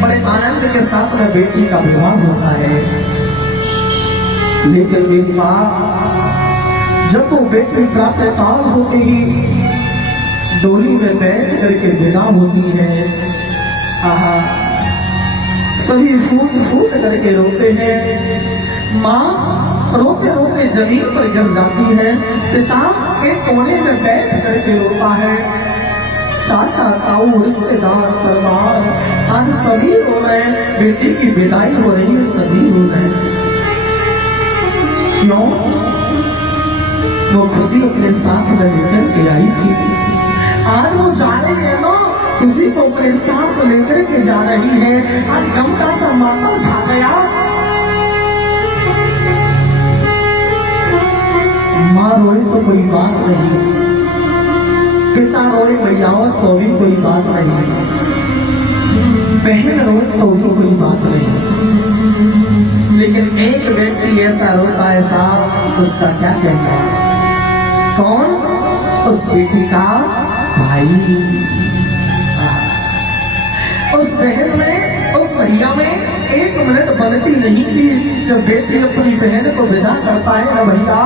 बड़े आनंद के साथ में बेटी का विवाह होता है। लेकिन मेरी माँ जब वो बेटी प्रातः काल होती ही डोली में बैठ करके विदा होती है, आहा सभी फूट फूट करके रोते हैं। माँ रोते रोते जमीन पर गिर जाती है। पिता एक कोने में बैठ करके रोता है। चाचा ताऊ रिश्तेदार परिवार आज सभी रो रहे हैं, बेटी की विदाई हो रही है, सभी रो रहे हैं। क्यों? वो खुशी अपने साथ में लेकर के आई थी, आज वो जा रही है ना, खुशी को अपने साथ लेकर के जा रही है। आज गम का सा मातम छा गया। माँ रोए तो कोई बात नहीं, पिता रोए भैयाओं तो भी कोई बात नहीं, बहन रोए तो भी कोई बात नहीं, लेकिन एक व्यक्ति ऐसा रोता है साहब, उसका क्या कहना है? कौन? उस बेटी का भाई। उस बहन में, उस भैया में एक मिनट बनती नहीं थी। जब बेटी अपनी बहन को विदा करता है ना भैया,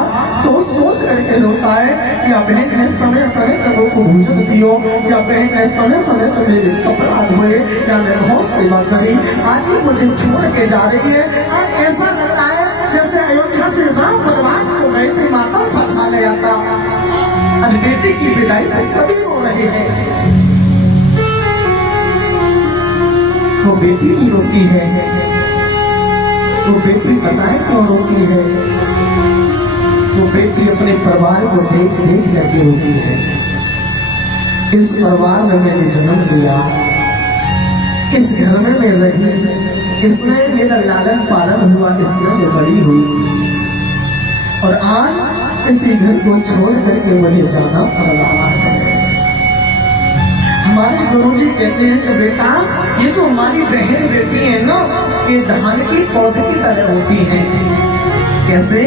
सोच सोच करके रोता है, या बहन ने समय समय पर वो को भोजन दियो, या बहन ने समय समय पर मेरे कपड़ा धोए, या मैं बहुत सेवा करी, आज मुझे छोड़ के जा रही है। आज ऐसा लगता है जैसे अयोध्या से राम वनवास को गए थे, माता सा छा गया था। और बेटी की विदाई में सभी रो रहे हैं। वो बेटी भी रोती है। वो बेटी बताए क्यों रोती है? वो बेटी अपने परिवार को देख देख करके रोती है। इस परिवार में मैंने जन्म लिया, इस घर में मैं रही, इसमें मेरा लालन पालन हुआ, इसमें मैं बड़ी हुई, और आज इसी घर को छोड़ करके मुझे जाना पड़ रहा है। हमारे गुरुजी कहते हैं कि बेटा, ये जो हमारी बहन बेटी है ना, ये धान की पौधे की तरह होती है। कैसे?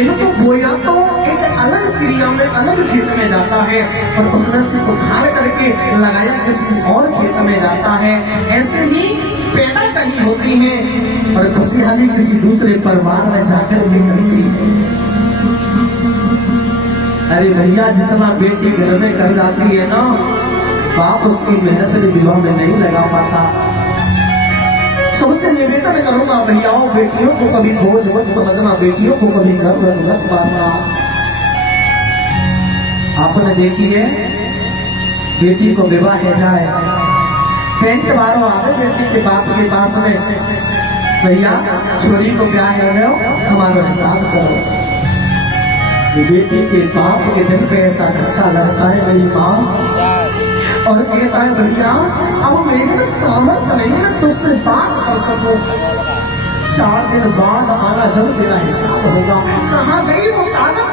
इनको बोया तो एक अलग क्रिया में, अलग खेत में जाता है, और उसमें से उखाड़ करके लगाया किसी और खेत में जाता है। ऐसे ही पैदा कहीं होती है और खुशहाली किसी दूसरे परिवार में जाकर भी करती है। अरे भैया, जितना बेटी घर में कर जाती है ना, बाप उसकी मेहनत के दिलों में नहीं लगा पाता। सबसे निवेदन करूंगा भैयाओं, बेटियों को कभी बोझ मत समझना, बेटियों को कभी गर्व मत मानना। आपने देखी है, बेटी को विवाह हो जाए, पेंट वालों आवे बेटी के बाप के पास में, भैया छोरी को ब्याह हो गया, हमारा हिसाब करो। बेटी के बाप के दिल पे ऐसा धक्का लगता है मेरी माँ, और कहता है भैया अब मेरे में सामर्थ्य नहीं है तुझसे बात कर सको। 4 दिन बाद आना जब तेरा हिसाब होगा। कहाँ गई वो ताकत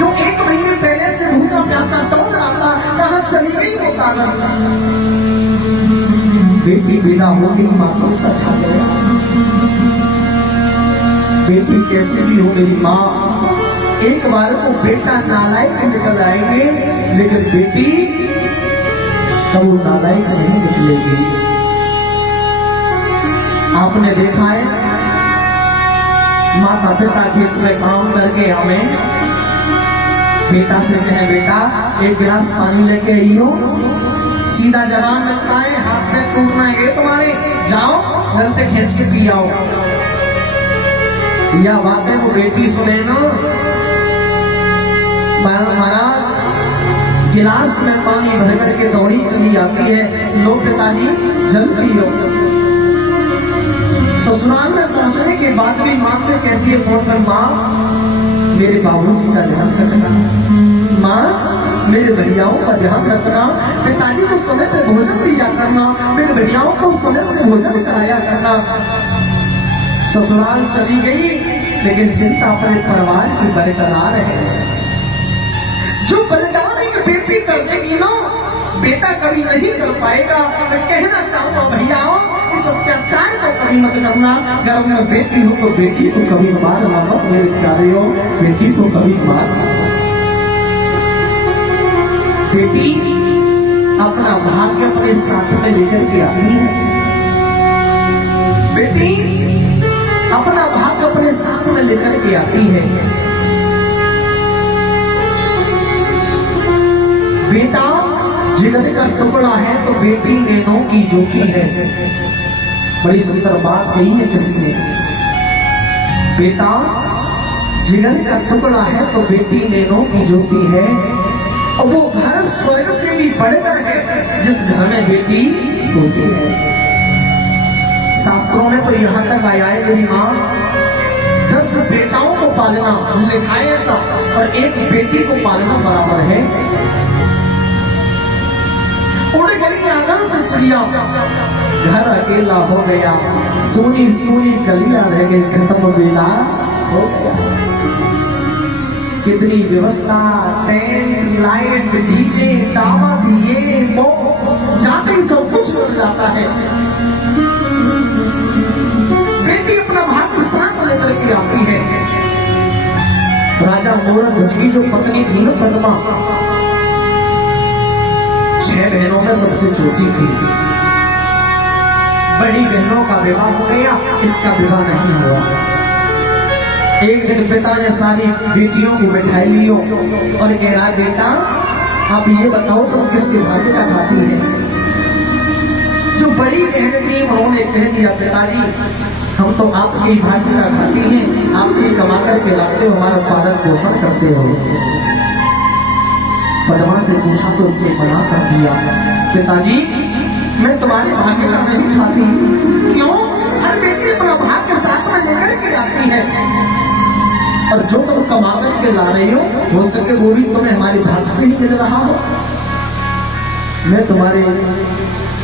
जो 1 महीने पहले से भूखा प्यासा दौड़ रहा था? कहाँ चली गई वो ताकत? बेटी बिना होगी माँ को सच आ गया। बेटी कैसे भी हो मेरी माँ, एक बार को बेटा नालायक निकल आएंगे, लेकिन बेटी कब वो नालायक नहीं निकलेगी। आपने देखा है, माता पिता खेत में काम करके हमें बेटा से कहे बेटा 1 गिलास पानी लेके आइयो, सीधा जवान लगता है, हाथ में टूटना है तुम्हारे, जाओ नल से खींच के पी आओ। यह बात है वो बेटी सुने ना, महाराज गिलास में पानी भर करके दौड़ी चली आती है, लो पिताजी जल पियो। ससुराल में पहुंचने के बाद भी माँ से कहती है फोन पर, माँ मेरे बाबूजी का ध्यान रखना, माँ मेरे भैयाओं का ध्यान रखना, पिताजी को समय पे भोजन दिया करना, मेरे भैयाओं को समय से भोजन कराया करना। ससुराल चली गई, लेकिन चिंता अपने परिवार की बरकरार है। जो बलिदान एक बेटी कर देगी ना, बेटा कभी नहीं कर पाएगा। मैं कहना चाहूंगा भैयाओं, इस अत्याचार को कभी मत करना। घर में बेटी हो तो बेटी को कभी मारना मत मेरे प्यारे हो, बेटी को कभी मारना। बेटी अपना भाग्य अपने अपने साथ में लेकर के आती है। बेटी अपना भाग अपने साथ में लेकर के आती है। बेटा जिगर का टुकड़ा है तो बेटी नैनों की ज्योति है। बड़ी सुंदर बात कही है किसी ने। बेटा जिगर का टुकड़ा है तो बेटी नैनों की ज्योति है, और वो घर स्वर्ग से भी बढ़कर है जिस घर में बेटी होती है। शास्त्रों में तो यहां तक आया है मेरी मां 10 बेटाओं को पालना लिखा है ऐसा, और एक बेटी को पालना बराबर है। उड़ गई आंगन से चिड़िया, घर अकेला हो गया, सोनी सोनी गलियां रह गई, खत्म बेला हो गया। कितनी व्यवस्था, टेंट, लाइट, डीजे, दावत, ये वो जाते ही सब कुछ हो जाता है। बेटी अपना भाग साथ लेकर के आती है। राजा मोरक की जो पत्नी थी ना पद्मा, 6 बहनों में सबसे छोटी थी। बड़ी बहनों का विवाह हो गया, इसका विवाह नहीं हुआ। एक दिन पिता ने सारी बेटियों को बैठाई लियो और कह रहा बेटा आप ये बताओ तुम किसके भाग्य का खाती है। जो बड़ी बहन थी उन्होंने कह दिया पिताजी हम तो आपके भाग्य का खाती हैं, आप ये कमा करके लाते हो, हमारा पालन पोषण करते हो। पद्मा से पूछा तो उसने मना कर दिया, पिताजी मैं तुम्हारे भाग्य का नहीं खाती। क्यों? हर बेटी अपना भाग्य साथ में लेकर के आती है, और जो तुम कमा करके ला रही हो सके वो भी तुम्हें हमारे भाग्य से ही मिल रहा हो। मैं तुम्हारे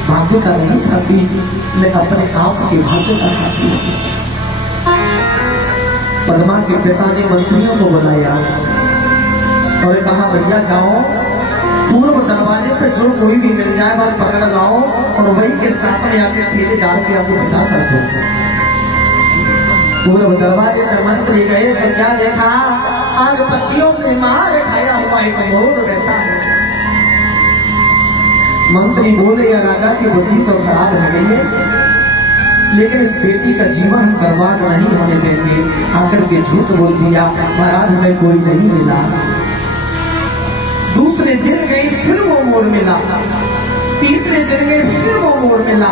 भाग्य का नहीं खाती, मैं अपने आप के भाग्य का खाती हूँ। पद्मा के पिता ने मंत्रियों को बुलाया और कहा भैया जाओ पूर्व दरवाजे पर जो कोई भी मिल जाए वह पकड़ लाओ और वही के साथ में आके ठेले डाल के आपको विदा कर दो। पूर्व दरवाजे पर मंत्री गए तो क्या देखा, आग पक्षियों से मार खाया हुआ एक मोर बैठा है। मंत्री बोले या राजा की बुद्धि तो खराब हो गई है, लेकिन इस बेटी का जीवन बर्बाद नहीं होने देंगे। आकर के झूठ बोल दिया, महाराज हमें कोई नहीं मिला। दूसरे दिन गई फिर वो मोर मिला, तीसरे दिन गई फिर वो मोर मिला,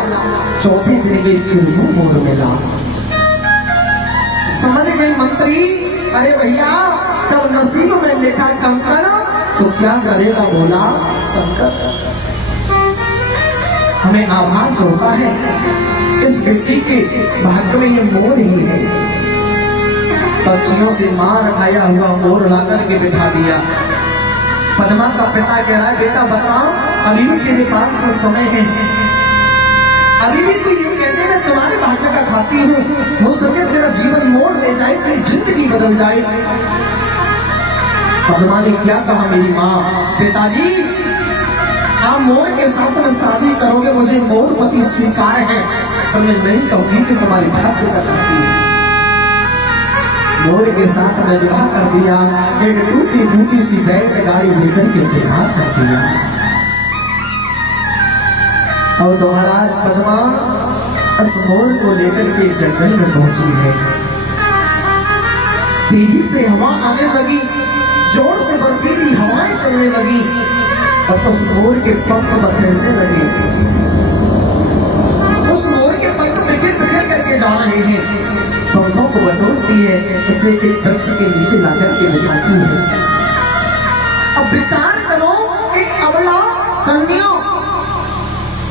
चौथे दिन गई फिर वो मोर मिला। समझ गए मंत्री, अरे भैया जब नसीब में लिखा कंकड़ तो क्या करेगा बोला शंकर। हमें आभास होता है इस व्यक्ति के भाग्य में ये मोर ही है। पक्षियों से मार खाया हुआ मोर ला करके बिठा दिया। पद्मा का पिता कह रहा है बेटा बताओ अभी भी तेरे पास समय है, अभी भी तू ये कहते मैं तुम्हारे भाग्य का खाती हूँ, हो सके तेरा जीवन मोड़ ले जाए, तेरी जिंदगी बदल जाए। पद्मा ने क्या कहा मेरी माँ, पिताजी आप मोर के साथ में शादी करोगे, मुझे मोर पति स्वीकार है, पर मैं नहीं कहूंगी कि तुम्हारी भाग्य का खाती हूँ। मोर के साथ में विवाह कर दिया, एक टूटी फूटी सी बैलगाड़ी लेकर के विवाह कर दिया। और तो महाराज पद्मा इस मोर को लेकर के जंगल में पहुंची है। तेजी से हवा आने लगी, जोर से बर्फीली हवाएं चलने लगी और उस मोर के पंख बखेरने लगे। उस मोर के पंख बिखर बिखर करके जा रहे हैं, पंखों को बटोरती है, उसे एक वृक्ष के नीचे लाकर के बिठाती है। अब विचार करो, एक अबला कन्या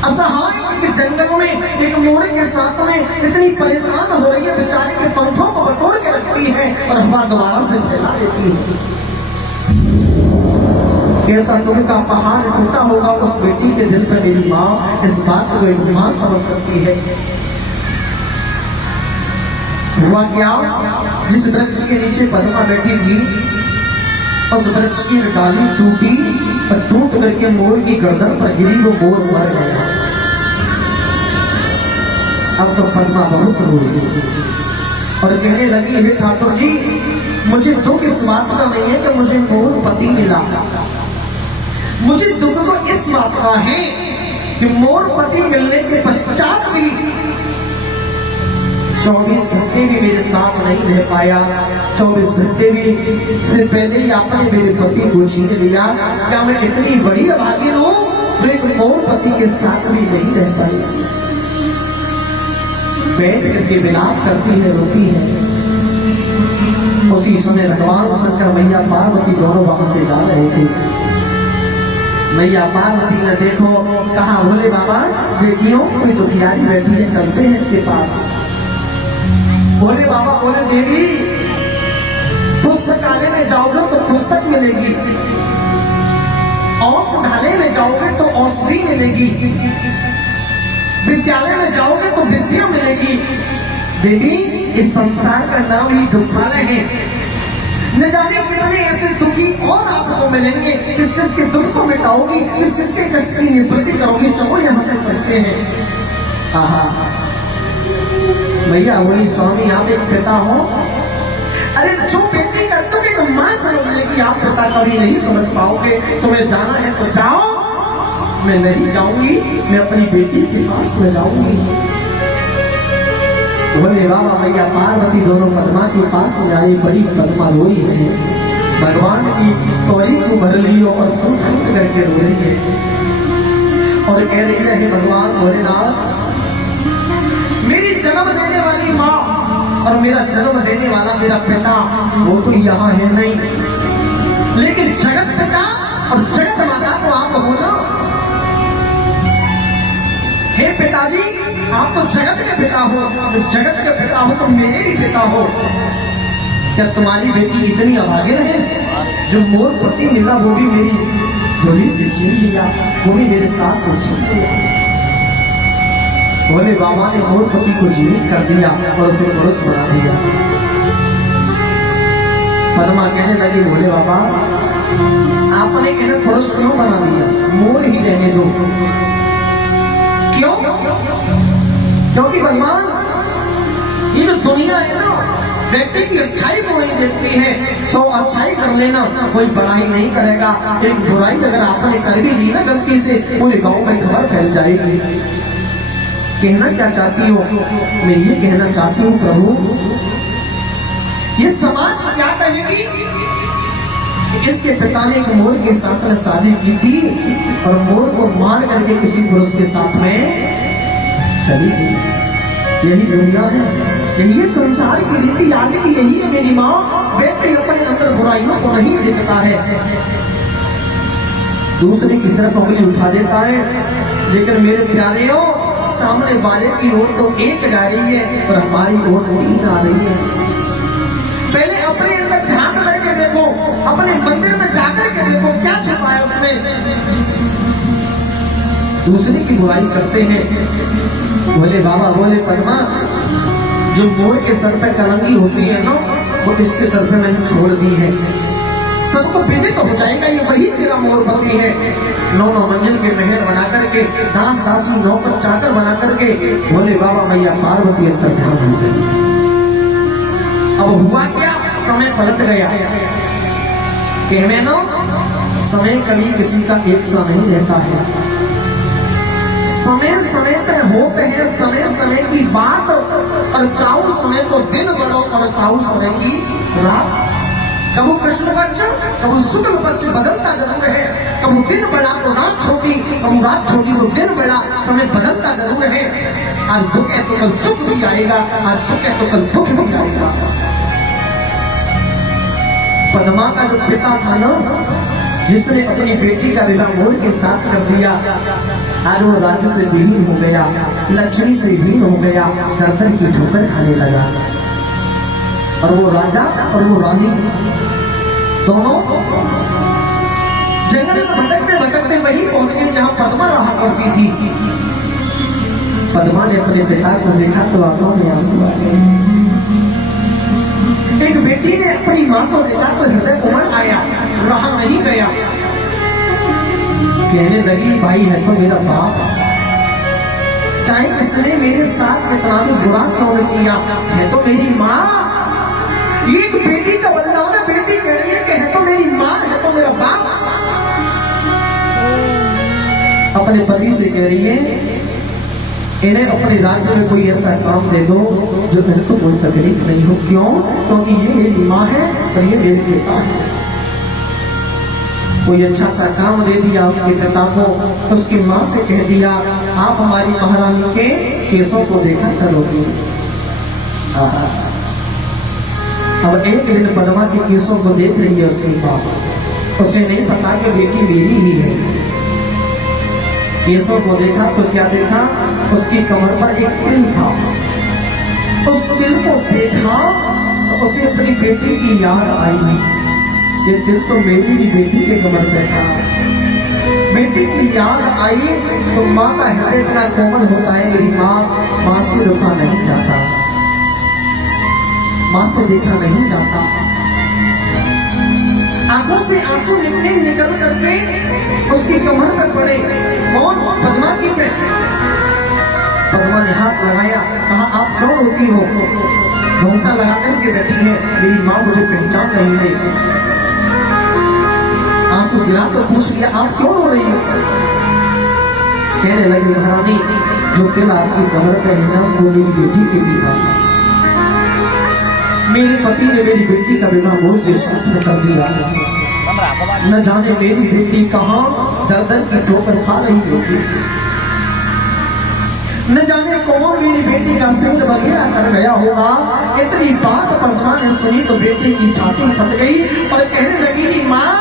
असहाय एक जंगल में एक मोर के साथ में इतनी परेशान हो रही है, बेचारी के पंखों को बटोर के रखती है और हवा दोबारा से फैला देती है। कैसा दुख का पहाड़ टूटा होगा उस बेटी के दिल पर मेरी माँ, इस बात को एक माँ समझ सकती है। हुआ क्या, जिस वृक्ष के नीचे पद्मा बैठी थी उस वृक्ष की डाली टूटी और टूट करके मोर की गर्दन पर गिरी, वो मोर मर गया। अब तो पद्मा बहुत रोई और कहने लगी हे ठाकुर जी मुझे दुख इस बात का नहीं है कि मुझे मोर पति मिला, मुझे दुख तो इस बात का है कि मोर पति मिलने के पश्चात भी 24 घंटे भी मेरे साथ नहीं रह पाया, 24 घंटे भी से पहले ही आपने मेरे पति को छीन लिया। क्या मैं इतनी बड़ी अभागिन हूँ तो एक मोर पति के साथ भी नहीं रह पाई? बैठ करके विलाप करती है, रोती है। उसी समय भगवान शंकर मैया पार्वती दोनों वहां से जा रहे थे। मैया पार्वती ने देखो कहा, बोले बाबा देखियो कोई दुखियारी बैठी है, चलते हैं इसके पास। बोले बाबा, बोले देवी पुस्तकालय में जाओगे तो पुस्तक मिलेगी, औषधालय में जाओगे तो औषधि मिलेगी, विद्यालय में जाओगे तो विद्या मिलेगी। देवी इस संसार का नाम ही दुखालय है, न जाने कितने ऐसे दुखी और आपको मिलेंगे। किस किस के दुख को मिटाओगी, किस किस के कष्ट की निवृत्ति करोगी। चलो यहाँ से चलते हैं। आहा भैया बोली, स्वामी आप एक पिता हो। अरे जो बेटी का तुम एक माँ समझ लेगी, आप पिता कभी नहीं समझ पाओगे। तुम्हें जाना है तो जाओ, मैं नहीं जाऊंगी, मैं अपनी बेटी के पास में जाऊंगी। बोले बाबा भैया पार्वती दोनों पद्मा के पास में आई, बड़ी पद्मा रोई है, भगवान की तौरी को भर लियो और फूट फूट करके रो रही है और कह रही है, भगवान भोलेनाथ मेरी जन्म देने वाली माँ और मेरा जन्म देने वाला मेरा पिता वो तो यहाँ है नहीं, लेकिन जगत पिता और जगत माता तो आप हो ना। हे पिताजी आप तो जगत के पिता हो, तो जगत के पिता हो तो मेरे भी पिता हो। क्या तुम्हारी बेटी इतनी अभागिन है जो मोर पति मिला वो भी मेरी झोली से छीन लिया, वो भी मेरे साथ से छीन लिया। भोले बाबा ने मोर पति को जीवित कर दिया और उसे पुरुष बना दिया। पद्मा कहने लगी, भोले बाबा आपने इन्हें पुरुष क्यों बना दिया, मोर ही रहने दो। क्यों? क्योंकि भगवान ये जो दुनिया है ना, व्यक्ति की अच्छाई को नहीं देखती है। 100 अच्छाई कर लेना कोई बुराई नहीं करेगा, एक बुराई अगर आपने कर भी ली ना गलती से, पूरे गांव में खबर फैल जाएगी। कहना क्या चाहती हो? मैं ये कहना चाहती हूँ प्रभु, ये समाज क्या कहेगी? इसके पिता ने एक मोर के साथ में शादी की थी और मोर को मार करके किसी पुरुष के साथ में चली गई। यही दुनिया है, यही संसार की रीति आगे की यही है। मेरी माँ व्यक्ति अपने अंदर बुराइयों को नहीं देखता है, दूसरे की तरफ उंगली उठा देता है। लेकिन मेरे प्यारे हो, सामने वाले की ओर तो एक जा रही है और हमारी ओर 3 आ रही है। पहले अपने अंदर ध्यान करके देखो, अपने मंदिर में जाकर के देखो क्या छुपा है उसमें। दूसरे की बुराई करते हैं। बोले बाबा, बोले पद्मा जो मोर के सर पे कलंगी होती है ना, वो इसके सर पे मैंने छोड़ दी है। सबको विदित हो जाएगा ये वही तेरा मोर पति है। 9 मंजिल के महल बना करके, दास दासी नौकर चाकर बना करके बोले बाबा मैया पार्वती अंतर ध्यान हो गई। अब हुआ क्या, समय पलट गया। कहने नो समय कभी किसी का एक सा नहीं रहता है। समय समय पे होते हैं समय समय की बात, और काऊ समय को दिन बढ़ो और काऊ समय की रात। कभी कृष्ण पक्ष कभी शुक्ल पक्ष बदलता जरूर है। कभी दिन बड़ा तो रात छोटी, कभी रात छोटी तो दिन बड़ा। समय बदलता जरूर है। आज दुख है तो कल सुख भी आएगा, आज सुख है तो कल दुख भी आएगा। पद्मा का जो पिता था ना, जिसने अपनी बेटी का विवाह मोर के साथ कर दिया, आज वो राज्य से विहीन हो गया, लक्ष्मी से विहीन हो गया, दर की ठोकर खाने लगा। और वो राजा और वो रानी दोनों जंगल में भटकते भटकते वही पहुंच गए जहां पद्मा रहा करती थी। पद्मा ने अपने पिता को देखा तो आंखों में आंसू आ गए। एक बेटी ने अपनी मां को देखा तो हृदय उमड़ आया, रहा नहीं गया। कहने लगी भाई है तो मेरा बाप, चाहे इसने मेरे साथ कितना भी बुरा क्यों न किया, है तो मेरी माँ। एक बेटी का बलिदान है, बेटी कह रही है कि है तो मेरी माँ, है तो मेरा बाप। अपने पति से कह रही है, इन्हें अपने राज्य में कोई ऐसा काम दे दो जो मेरे को कोई तकलीफ नहीं हो। क्यों? क्योंकि ये मेरी माँ है और ये मेरे पिता है। कोई अच्छा सा काम दे दिया उसके पिता को, तो उसकी माँ से कह दिया, आप हमारी महारानी के केसों को देखा करोगी। अब एक दिन पद्मा के केसों को देख रही है उसकी माँ, उसे नहीं पता कि बेटी मेरी ही है। केसों को देखा तो क्या देखा, उसकी कमर पर एक तिल था। उस तिल को देखा तो उसे अपनी बेटी की याद आई, ये तिल तो मेरी भी बेटी के कमर पे था। बेटी की याद आई तो माँ का हृदय इतना कोमल होता है, मेरी माँ से रुका नहीं जाता, माँ से देखा नहीं जाता। आंखों से आंसू निकल करके उसकी कमर पर पड़े। कौन? पद्मा की पे। पद्मा ने हाथ लगाया, कहा आप क्यों रोती हो? घूंघटा लगा करके बैठी है, मेरी माँ मुझे पहचान रही है। आंसू गिरा तो पूछ लिया, आप क्यों रो रही हो? कहने लगी, महारानी जो तिल आपकी कमर पर है ना, वो मेरी बेटी के लिए था। मेरे पति ने मेरी बेटी का विवाह बोल के शास्त्र कर दिया। न जाने मेरी बेटी कहाँ दर दर की ठोकर खा रही होगी, न जाने कौन मेरी बेटी का सिर वगैरह कर गया होगा। इतनी बात पद्मा ने सुनी तो बेटी की छाती फट गई और कहने लगी, माँ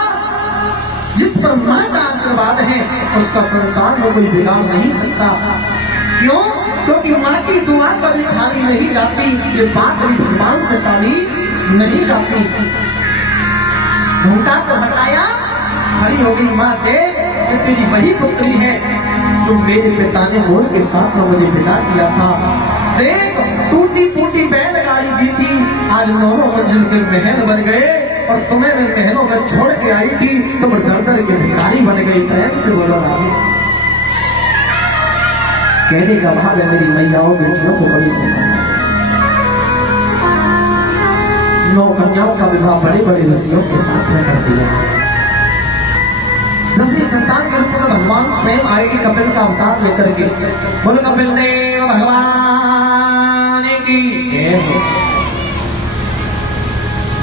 जिस पर माँ का आशीर्वाद है उसका संसार में कोई बिगाड़ नहीं सकता। क्यों? क्योंकि माँ की दुआ कभी खाली नहीं जाती, ये बात भी भगवान से खाली नहीं जाती। घूंघटा को हटाया, खड़ी हो गई माँ के, तेरी वही पुत्री है जो मेरे पिता ने मोर के साथ में मुझे विदा किया था। देख टूटी फूटी बैलगाड़ी दी थी, आज 9 मंजिल के महल बन गए और तुम्हें मैं महलों में छोड़ के आई थी, तुम दर दर के भिखारी बन गई। प्रेम से बोलो रानी। कहने का भाव है, मेरी मैयाओं बेटियों को बड़ी समझ। 9 कन्याओं का विवाह बड़े बड़े ऋषियों के साथ में कर दिया। 10वीं संतान के रूप में भगवान स्वयं आएगी कपिल का अवतार लेकर के। बोलो कपिल देव भगवान की।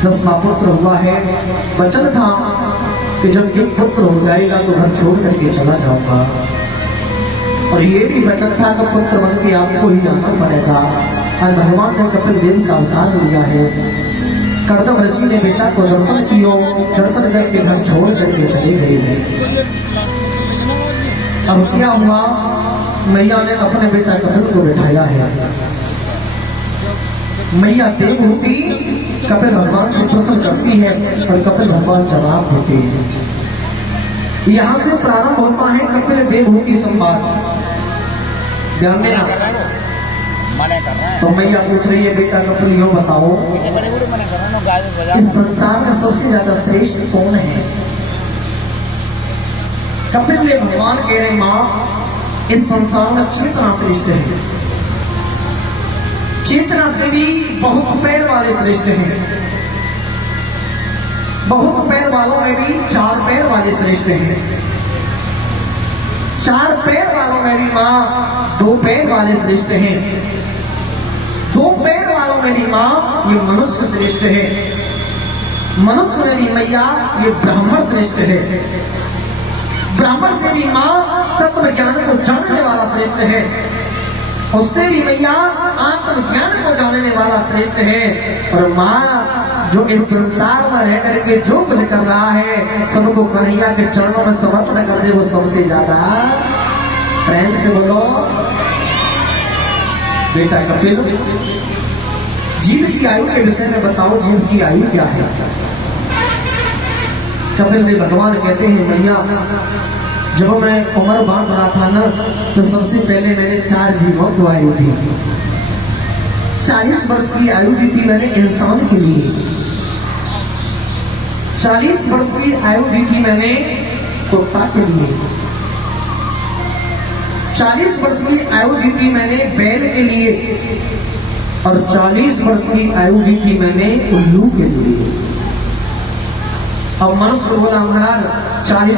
10वां पुत्र हुआ है। वचन था कि जब ये पुत्र हो जाएगा तो घर छोड़ करके चला जाऊंगा, और ये भी वचन था कि पुत्र बन के आपको ही आना पड़ेगा। और भगवान ने कपिल देव का अवतार लिया है। कर्दम ऋषि ने बेटा को दर्शन किया, दर्शन करके घर छोड़ करके चले गए हैं। अब क्या हुआ, मैया ने अपने बेटा कपिल को बैठाया है। मैया देवहूति कपिल भगवान से प्रश्न करती है और कपिल भगवान जवाब देते हैं। यहाँ से प्रारंभ होता है कपिल देवहूति संवाद। ध्यान देना। तो मैया पूछ रही है, बेटा कपिल यो बताओ, इस संसार में सबसे ज्यादा श्रेष्ठ कौन है? कपिल ने भगवान कह रहे, माँ इस संसार में चेतना श्रेष्ठ है। चेतना से भी बहुत पैर वाले श्रेष्ठ हैं। बहुत पैर वालों में भी 4 पैर वाले श्रेष्ठ हैं। 4 पैर वालों में भी माँ 2 पैर वाले श्रेष्ठ हैं। 2 पैर वालों में भी माँ ये मनुष्य श्रेष्ठ है। मनुष्य में भी मैया ये ब्राह्मण श्रेष्ठ है। ब्राह्मण से भी माँ तत्व ज्ञान को जानने वाला श्रेष्ठ है। उससे भी मैया आत्मज्ञान को जानने वाला श्रेष्ठ है। और माँ जो इस संसार में रह करके जो कुछ कर रहा है सबको कन्हैया के चरणों में समर्पण कर दे, वो सबसे ज्यादा। प्रेम से बोलो। बेटा कपिल, जीव की आयु के विषय में बताओ, जीव की आयु क्या है? कपिल देव भगवान कहते हैं, मैया जब मैं उम्र बांट रहा था ना, तो सबसे पहले मैंने 4 जीवों को आयु दी। 40 वर्ष की आयु दी थी मैंने इंसान के लिए। 40 वर्ष की आयु दी थी मैंने कुत्ता के लिए। 40 वर्ष की आयु दी थी मैंने बैल के लिए। और 40 वर्ष की आयु दी थी मैंने उल्लू के लिए। अब मनुष्य बोला, महाराज 40